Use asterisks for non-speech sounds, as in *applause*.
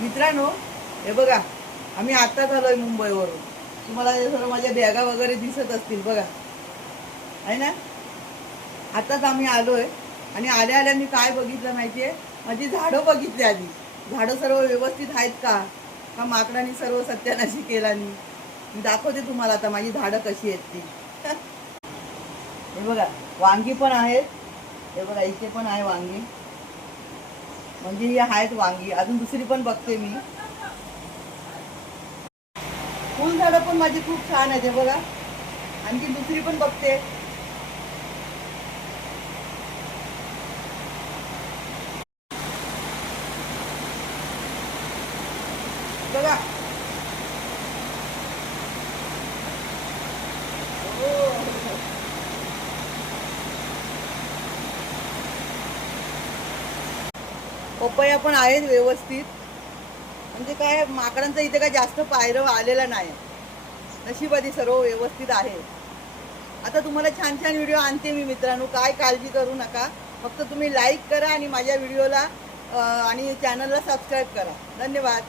मित्रांनो हे बघा आम्ही आत्ताच आलोय मुंबईवरून. तुम्हाला हे सर्व माझ्या बॅगा वगैरे दिसत असतील बघा. आहे ना? आताच आम्ही आलोय आणि आल्या आल्या मी काय बघितलं माहिती आहे माझी झाडं बघितली आधी. झाडं सर्व व्यवस्थित आहेत का? का माकडांनी सर्व सत्यानाशी केला नाही? मी दाखवते तुम्हाला आता माझी झाडं कशी आहेत ती. *laughs* हे बघा वांगी पण आहेत. हे बघा इथे पण आहे वांगी. म्हणजे ही आहेत वांगी. अजून दुसरी पण बघते मी. फुलझाडं पण माझी खूप छान आहे ते बघा. आणखी दुसरी पण बघते. बघा. पपया पण आहेत व्यवस्थित. म्हणजे काय माकडांचं इथे काय जास्त पायरव आलेला नाही. नशिबादी सर्व व्यवस्थित आहे. आता तुम्हाला छान छान व्हिडिओ आणते मी मित्रांनो. काय काळजी करू नका. फक्त तुम्ही लाईक करा आणि माझ्या व्हिडिओला आणि चॅनलला सबस्क्राईब करा. धन्यवाद.